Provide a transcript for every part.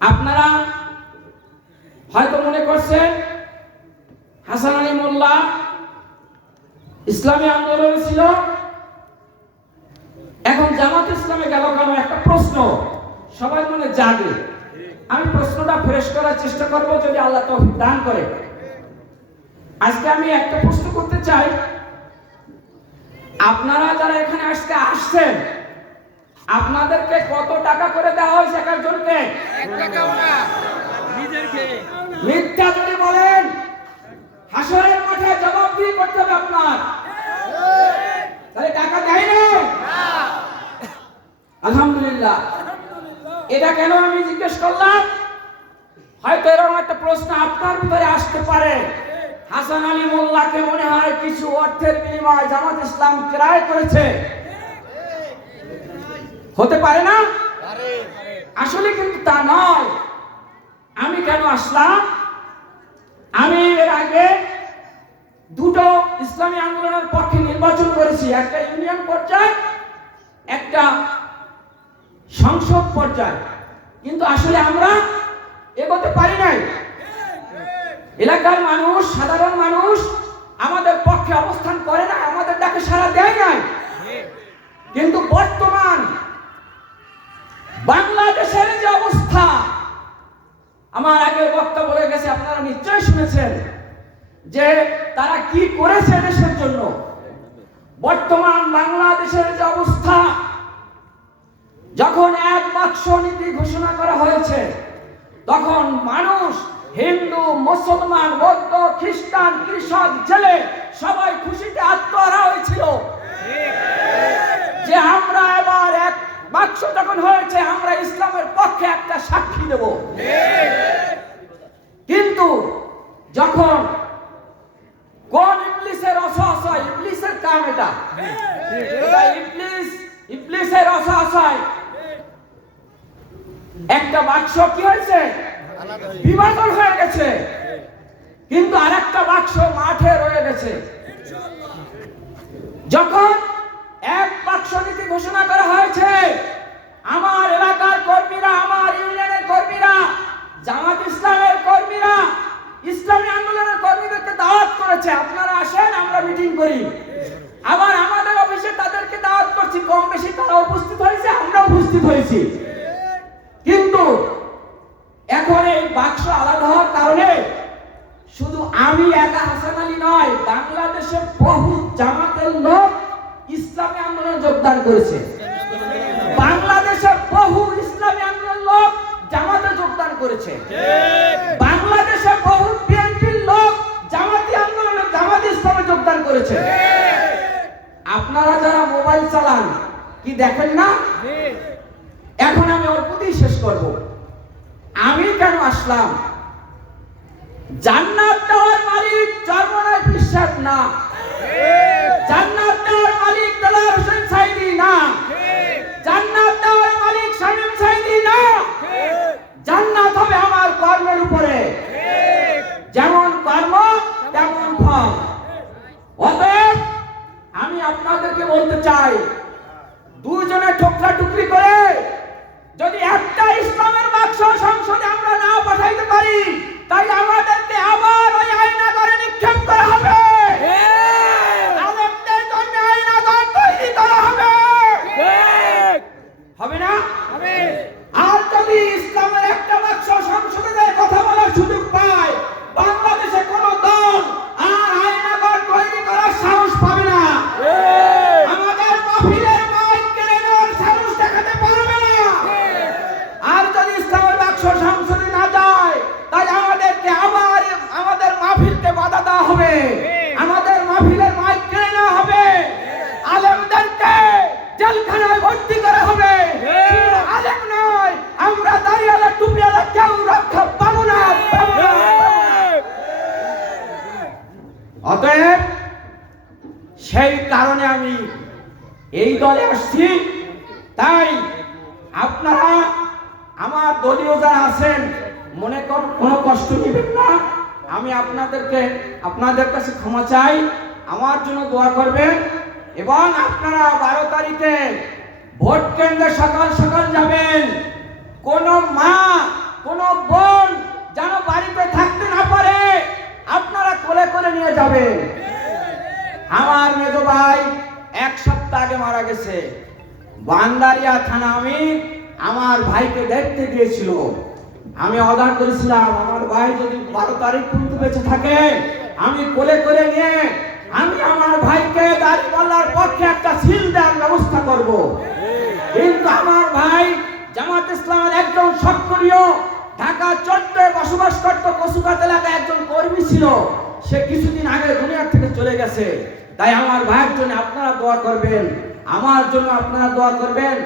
আপনারা হয়তো মনে করছেন হাসান আলী মোল্লা ইসলামী আন্দোলন ছিল, এখন জামাত ইসলামে গেল কেন? একটা প্রশ্ন সবাই মনে জাগে। আমি প্রশ্নটা ফ্রেশ করার চেষ্টা করব যদি আল্লাহ তৌফিক দান করে। আজকে আমি একটা প্রশ্ন করতে চাই, আপনারা যারা এখানে আজকে আসছেন আপনাদেরকে কত টাকা করে দেওয়া হয়েছে এক একজনকে? মিথ্যা যদি বলেন হাসরের মাঠে জবাবদিহি করতে হবে আপনার। তাহলে টাকা দেয় না? আলহামদুলিল্লাহ। এটা কেন আমি জিজ্ঞেস করলাম? হয়তো এরকম একটা প্রশ্ন আপনার ভিতরে আসতে পারে, হাসান আলী মোল্লাকে মনে হয় কিছু অর্থের বিনিময়ে জামাত ইসলাম ক্রয় করেছে, হতে পারে না? আসলে কিন্তু তা নয়। আমি কেন আসলাম? আমি এর আগে দুটো ইসলামী আন্দোলনের পক্ষে নির্বাচন করেছি, একটা ইউনিয়ন পর্যায়ে, একটা সংসদ পর্যায়ে, কিন্তু আসলে আমরা এগোতে পারি নাই। এলাকার মানুষ, সাধারণ মানুষ আমাদের পক্ষে অবস্থান করে না, আমাদের ডাকে সাড়া দেয় নাই। কিন্তু বর্তমান বাংলাদেশের যে অবস্থা, আমার আগের বক্তা বলে গেছে, আপনারা নিশ্চয়ই শুনেছেন যে তারা কি করেছে দেশের জন্য। বর্তমান বাংলাদেশের যে অবস্থা, যখন এক বাক্স নীতি ঘোষণা করা হয়েছে তখন মানুষ, হিন্দু, মুসলমান, বৌদ্ধ, খ্রিস্টান, কৃষক, জেলে সবাই খুশিতে আত্মহারা হয়েছিল যে আমরা এবার এক বাক্স যখন হয়েছে আমরা ইসলামের পক্ষে একটা সাক্ষী দেব। কিন্তু যখন কোন ইবলিসের অসহায়, ইবলিসের কাম এটা, ইবলিসের অসহায় একটা বাক্স কি হয়েছে? বিভাজন হয়ে গেছে, কিন্তু আরেকটা বাক্স মাঠে রয়ে গেছে। যখন এক বাক্স নীতি ঘোষণা করা হয়েছে, আমার এলাকার কর্মীরা, আমার ইউনিয়নের কর্মীরা, জামাত ইসলামের কর্মীরা ইসলামী আন্দোলনের কর্মীদেরকে দাওয়াত করেছে, আপনারা আসেন আমরা মিটিং করি। আবার আমাদের অফিসে তাদেরকে দাওয়াত করছি, কম বেশি তারা উপস্থিত হয়েছে, আমরা উপস্থিত হয়েছি। কিন্তু এখন এই বাক্স আলাদা হওয়ার কারণে শুধু আমি একা, হাসান আলী নয়, বাংলাদেশের বহু জামাতের লোক ইসলামী আন্দোলনে যোগদান করেছে। বাংলাদেশের বহু ইসলামী আন্দোলনের লোক জামাতে যোগদান করেছে। বাংলাদেশের বহু বিএনপির লোক জামাতি আন্দোলনে, জামাত ইসলামে যোগদান করেছে। আপনারা যারা মোবাইল চালান কি দেখেন না? এখন আমি অল্প দিয়ে শেষ করব। আমি কেন আসলাম? জান্নাত দেওয়ার মালিক চরমনাই বিশ্বাস না, জান্নাত দেওয়ার মালিক দেলার হোসেন সাইদি না, জান্নাত দেওয়ার মালিক শামীম সাইদি না। জান্নাত হবে আমার কর্মের উপরে, যেমন কর্ম তেমন ফল। অতএব আমি আপনাদেরকে বলতে চাই, দুজনে ঠোকরা টুকরি করে যদি একটা ইসলামের বাক্স সংসদে আমরা না পাঠাইতে পারি, তাই আমাদেরকে আবার ওই আয়নাঘরে নিক্ষেপ করা হবে। আলেমদের জন্য আয়নাঘর তৈরি করা হবে, হবে না? আর যদি ইসলামের একটা বাক্স সংসদে কথা বলার সুযোগ পায়, বাংলাদেশে কোন দল আর আয়নাঘর তৈরি করার সাহস পাবে না। আমাদের মাহফিলের মাইক কেড়ে নেওয়ার সাহস দেখাতে পারবে না। আর যদি ইসলামের বাক্স সংসদে না যায়, তাই আমাদেরকে আবার আমাদের মাহফিলকে বাধা দেওয়া হবে, আমাদের মাহফিলের মাইক কেড়ে নেওয়া হবে, আলেমদেরকে জেলখানায় ভর্তি করা হবে। আলেম নয়, আমরা দাঁড়িয়ালা টুপিয়ালা কেউ রক্ষা পাবো না। অতএব সেই কারণে আমি এই দলে আসছি। তাই আপনারা আমার দলীয় যারা আছেন মনে কোনো কষ্ট নেবেন না। আমি আপনাদের কাছে ক্ষমা চাই, আমার জন্য দোয়া করবেন। এবং আপনারা 12 তারিখে ভোট কেন্দ্রে সকাল সকাল যাবেন। কোন মা, কোন বান্দারিয়া থানা আমির আমার ভাইকে দেখতে গিয়েছিল। আমি অর্ডার করেছিলাম আমার ভাই যদি 12 তারিখ পর্যন্ত বেঁচে থাকে আমি কোলে করে নিয়ে আমি আমার ভাইকে দাঁড়িপাল্লার পক্ষে একটা সিল দেওয়ার ব্যবস্থা করব। কিন্তু আমার ভাই জামাত ইসলামের একজন সক্রিয় ঢাকা 14 বসবাস করত কসুকাত এলাকায় একজন কর্মী ছিল, সে কিছুদিন আগে দুনিয়া থেকে চলে গেছে। তাই আমার ভাইয়ের জন্য আপনারা দোয়া করবেন, আমার জন্য আপনারা দোয়া করবেন।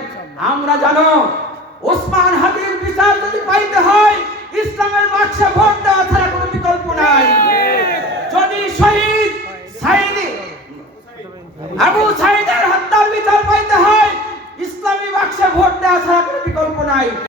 আমরা জানো ওসমান হাদির বিচার যদি পাইতে হয় ইসলামের বাক্সে ভোট দেওয়া ছাড়া কোনো বিকল্প নাই। যদি শহীদ আবু সাঈদের হত্যার বিচার পাইতে হয় ইসলামী বাক্সে ভোট দেওয়া ছাড়া কোনো বিকল্প নাই।